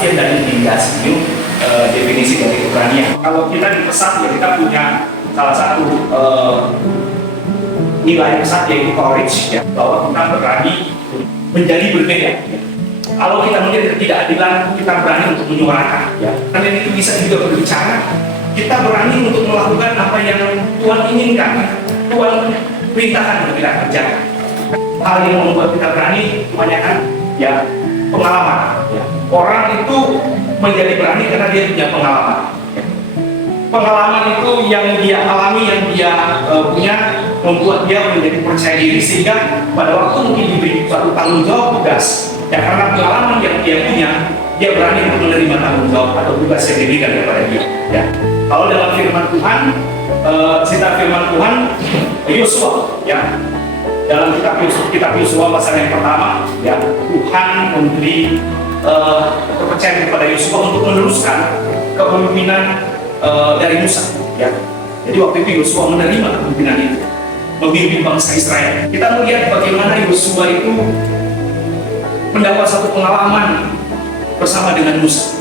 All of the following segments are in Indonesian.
bagian dari indikasi definisi dari keberanian. Kalau kita di pesat, ya kita punya salah satu nilai pesat yaitu courage, ya, bahwa kita berani menjadi berbeda. Ya. Kalau kita melihat ketidakadilan, kita berani untuk menyuarakan. Ya. Karena itu bisa juga berbicara. Kita berani untuk melakukan apa yang Tuhan inginkan, Tuhan perintahkan untuk kita kerjakan. Hal yang membuat kita berani kebanyakan ya pengalaman. Ya. Orang itu menjadi berani karena dia punya pengalaman. Ya. Pengalaman itu yang dia alami, yang dia punya, membuat dia menjadi percaya diri sehingga pada waktu mungkin diberi suatu tanggung jawab tugas. Ya karena pengalaman yang dia punya, dia berani untuk menerima tanggung jawab atau tugas yang diberikan kepada dia. Ya. Kalau dalam firman Tuhan, cerita firman Tuhan, Yosua, ya, dalam kitab Yosua pasal yang pertama, ya, Tuhan memberi kepercayaan kepada Yosua untuk meneruskan kepemimpinan dari Musa. Ya. Jadi waktu itu Yosua menerima kepemimpinan itu, memimpin bangsa Israel. Kita melihat bagaimana Yosua itu mendapat satu pengalaman bersama dengan Musa.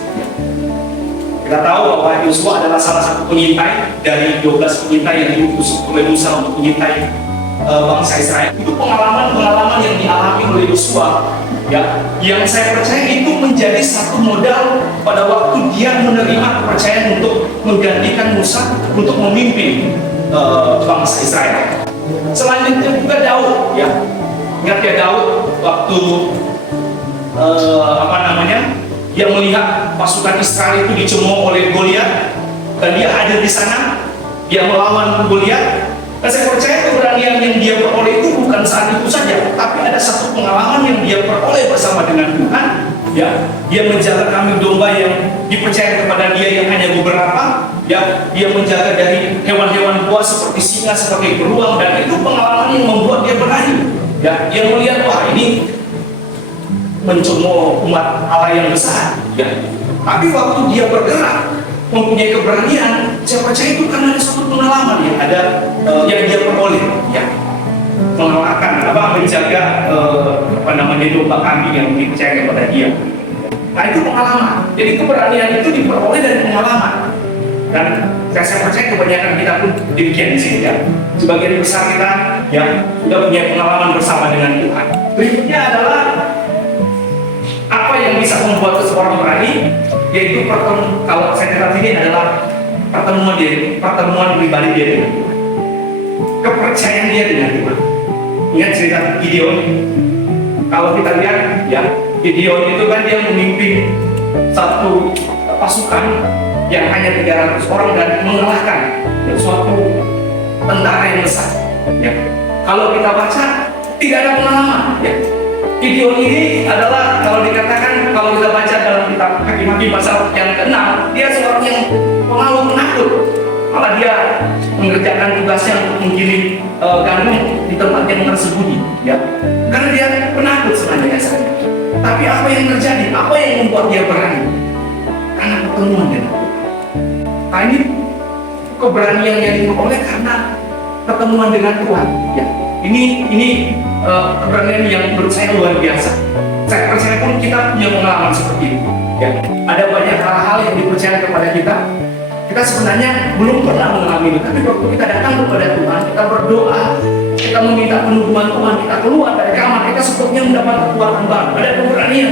Kita tahu bahwa Yosua adalah salah satu pengintai dari 12 pengintai yang diutus oleh Musa untuk mengintai bangsa Israel. Itu pengalaman-pengalaman yang dialami oleh Yosua, ya, yang saya percaya itu menjadi satu modal pada waktu dia menerima kepercayaan untuk menggantikan Musa untuk memimpin bangsa Israel. Selanjutnya juga Daud, ya, ingat ya Daud waktu dia melihat pasukan Israel itu dicemooh oleh Goliat dan dia hadir di sana, dia melawan Goliat. Dan saya percaya keberanian yang dia peroleh itu bukan saat itu saja, tapi ada satu pengalaman yang dia peroleh bersama dengan Tuhan. Ya, dia menjaga kambing domba yang dipercaya kepada dia yang hanya beberapa. Ya, dia menjaga dari hewan-hewan buas seperti singa, seperti beruang, dan itu pengalaman yang membuat dia berani. Ya, dia melihat wah ini mencemooh umat Allah yang besar, ya. Tapi waktu dia bergerak, mempunyai keberanian, saya percaya itu karena ada suatu pengalaman yang ada yang dia peroleh, ya. Mengalahkan menjaga domba kambing yang dipercaya kepada dia. Nah itu pengalaman. Jadi keberanian itu diperoleh dari pengalaman. Dan saya percaya kebanyakan kita pun demikian di sini, ya. Sebagian besar kita yang sudah punya pengalaman bersama dengan Tuhan. Berikutnya adalah apa yang bisa membuat seseorang berani, yaitu kalau saya katakan ini adalah pertemuan pribadi dia dengan Tuhan, kepercayaan dia dengan Tuhan. Ingat cerita Gideon. Kalau kita lihat, ya, Gideon itu kan dia memimpin satu pasukan yang hanya 300 orang dan mengalahkan suatu tentara yang besar. Ya. Kalau kita baca, tidak ada pengalaman. Ya. Gideon ini adalah kalau dikatakan, kalau kita baca dalam kitab Hakim-Hakim pasal yang ke-6, dia seorang yang pemalu penakut. Malah dia mengerjakan tugasnya untuk menggiling gandum di tempat yang tersembunyi, ya. Karena dia penakut sebenarnya saja. Tapi apa yang terjadi? Apa yang membuat dia berani? Karena pertemuan dengan Tuhan. Nah ini keberanian yang diperoleh karena pertemuan dengan Tuhan, ya. Ini keberanian yang menurut saya luar biasa. Saya percaya pun kita punya pengalaman seperti itu. Ya. Ada banyak hal-hal yang dipercaya kepada kita. Kita sebenarnya belum pernah mengalami itu, tapi waktu kita datang kepada Tuhan, kita berdoa, kita meminta penubuhan Tuhan, kita keluar dari kamar, kita sepertinya mendapat kekuatan baru. Ada keberanian